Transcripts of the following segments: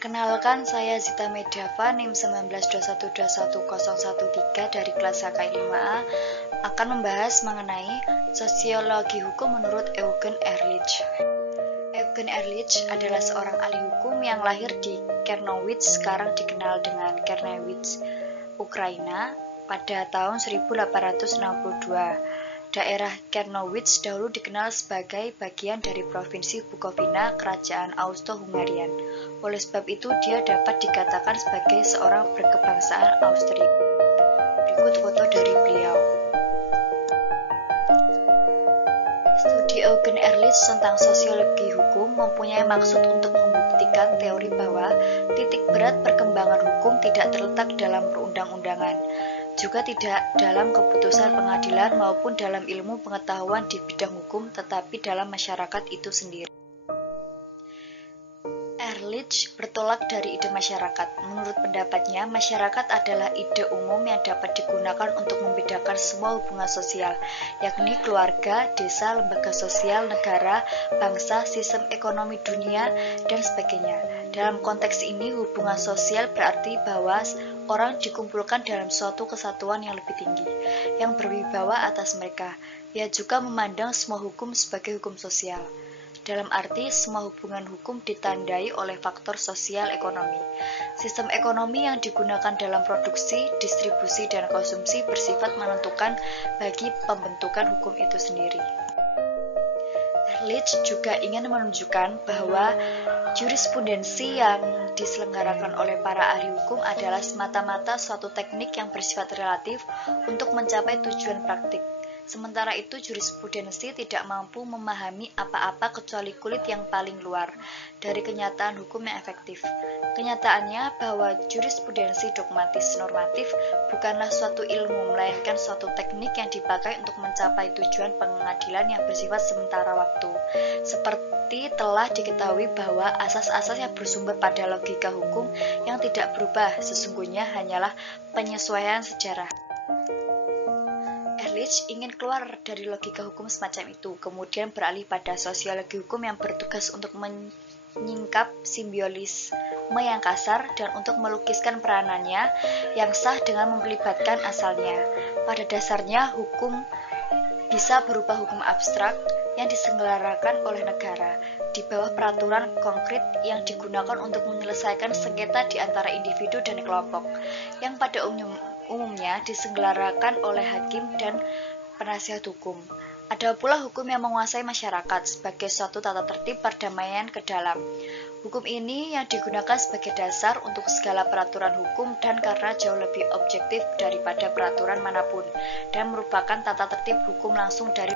Perkenalkan, saya Zita Medava, NIM 1921210113 dari kelas HKI 5A, akan membahas mengenai sosiologi hukum menurut Eugen Ehrlich. Eugen Ehrlich adalah seorang ahli hukum yang lahir di Czernowitz, sekarang dikenal dengan Czernowitz, Ukraina, pada tahun 1862. Daerah Czernowitz dahulu dikenal sebagai bagian dari Provinsi Bukovina, Kerajaan Austro-Hungarian. Oleh sebab itu, dia dapat dikatakan sebagai seorang berkebangsaan Austria. Berikut foto dari beliau. Studi Eugen Ehrlich tentang sosiologi hukum mempunyai maksud untuk membuktikan teori bahwa titik berat perkembangan hukum tidak terletak dalam perundang-undangan, juga tidak dalam keputusan pengadilan maupun dalam ilmu pengetahuan di bidang hukum, tetapi dalam masyarakat itu sendiri. Ehrlich bertolak dari ide masyarakat. Menurut pendapatnya, masyarakat adalah ide umum yang dapat digunakan untuk membedakan semua hubungan sosial, yakni keluarga, desa, lembaga sosial, negara, bangsa, sistem ekonomi dunia, dan sebagainya. Dalam konteks ini, hubungan sosial berarti bahwa orang dikumpulkan dalam suatu kesatuan yang lebih tinggi, yang berwibawa atas mereka. Ia juga memandang semua hukum sebagai hukum sosial. Dalam arti, semua hubungan hukum ditandai oleh faktor sosial ekonomi. Sistem ekonomi yang digunakan dalam produksi, distribusi, dan konsumsi bersifat menentukan bagi pembentukan hukum itu sendiri. Ehrlich juga ingin menunjukkan bahwa jurisprudensi yang diselenggarakan oleh para ahli hukum adalah semata-mata suatu teknik yang bersifat relatif untuk mencapai tujuan praktik. Sementara itu, jurisprudensi tidak mampu memahami apa-apa kecuali kulit yang paling luar dari kenyataan hukum yang efektif. Kenyataannya bahwa jurisprudensi dogmatis normatif bukanlah suatu ilmu, melainkan suatu teknik yang dipakai untuk mencapai tujuan pengadilan yang bersifat sementara waktu. Seperti telah diketahui bahwa asas-asas yang bersumber pada logika hukum yang tidak berubah sesungguhnya hanyalah penyesuaian sejarah. Ehrlich ingin keluar dari logika hukum semacam itu, kemudian beralih pada sosiologi hukum yang bertugas untuk menyingkap simbiolisme yang kasar dan untuk melukiskan peranannya yang sah dengan melibatkan asalnya. Pada dasarnya, hukum bisa berupa hukum abstrak yang diselenggarakan oleh negara di bawah peraturan konkret yang digunakan untuk menyelesaikan sengketa di antara individu dan kelompok, yang pada umumnya diselenggarakan oleh hakim dan penasihat hukum. Ada pula hukum yang menguasai masyarakat sebagai suatu tata tertib perdamaian ke dalam. Hukum ini yang digunakan sebagai dasar untuk segala peraturan hukum dan karena jauh lebih objektif daripada peraturan manapun dan merupakan tata tertib hukum langsung dari.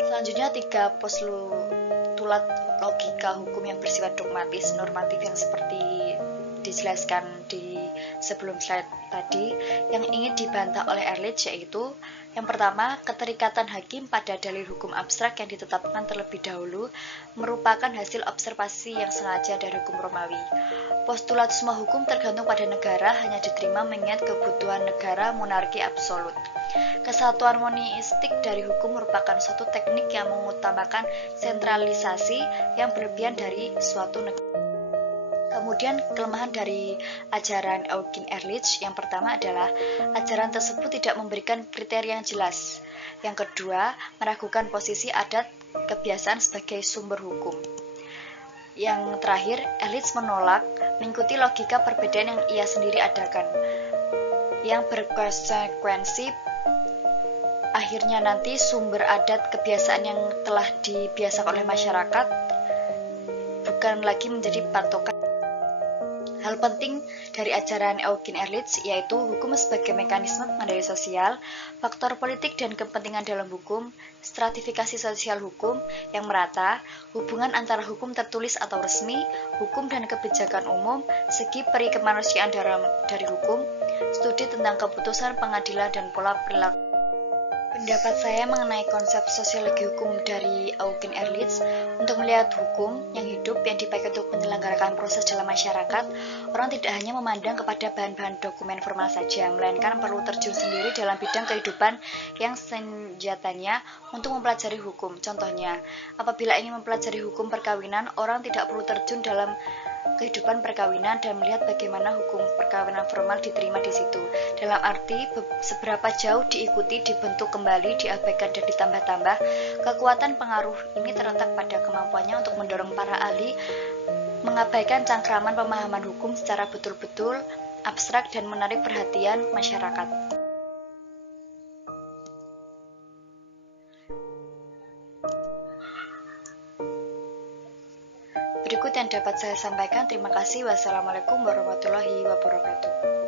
Selanjutnya, 3 postulat logika hukum yang bersifat dogmatis normatif yang seperti dijelaskan di sebelum slide tadi yang ingin dibantah oleh Ehrlich, yaitu yang pertama, keterikatan hakim pada dalil hukum abstrak yang ditetapkan terlebih dahulu merupakan hasil observasi yang sengaja dari hukum Romawi. Postulat semua hukum tergantung pada negara hanya diterima mengingat kebutuhan negara monarki absolut. Kesatuan monistik dari hukum merupakan suatu teknik yang mengutamakan sentralisasi yang berlebihan dari suatu negara. Kemudian, kelemahan dari ajaran Eugen Ehrlich yang pertama adalah ajaran tersebut tidak memberikan kriteria yang jelas. Yang kedua, meragukan posisi adat kebiasaan sebagai sumber hukum. Yang terakhir, Ehrlich menolak mengikuti logika perbedaan yang ia sendiri adakan, yang berkonsekuensi akhirnya nanti sumber adat kebiasaan yang telah dibiasakan oleh masyarakat bukan lagi menjadi patokan. Hal penting dari ajaran Eugen Ehrlich yaitu hukum sebagai mekanisme pengendali sosial, faktor politik dan kepentingan dalam hukum, stratifikasi sosial hukum yang merata, hubungan antara hukum tertulis atau resmi, hukum dan kebijakan umum, segi peri kemanusiaan dari hukum, studi tentang keputusan pengadilan dan pola perilaku. Pendapat saya mengenai konsep sosiologi hukum dari Eugen Ehrlich, untuk melihat Melihat hukum yang hidup yang dipakai untuk menyelenggarakan proses dalam masyarakat, orang tidak hanya memandang kepada bahan-bahan dokumen formal saja, melainkan perlu terjun sendiri dalam bidang kehidupan yang senjatanya untuk mempelajari hukum. Contohnya, apabila ingin mempelajari hukum perkawinan, orang tidak perlu terjun dalam kehidupan perkawinan dan melihat bagaimana hukum perkawinan formal diterima di situ. Dalam arti seberapa jauh diikuti, dibentuk kembali, diabaikan dan ditambah-tambah. Kekuatan pengaruh ini terletak pada kemampuannya untuk mendorong para ahli mengabaikan cangkraman pemahaman hukum secara betul-betul abstrak dan menarik perhatian masyarakat. Berikut yang dapat saya sampaikan. Terima kasih. Wassalamualaikum warahmatullahi wabarakatuh.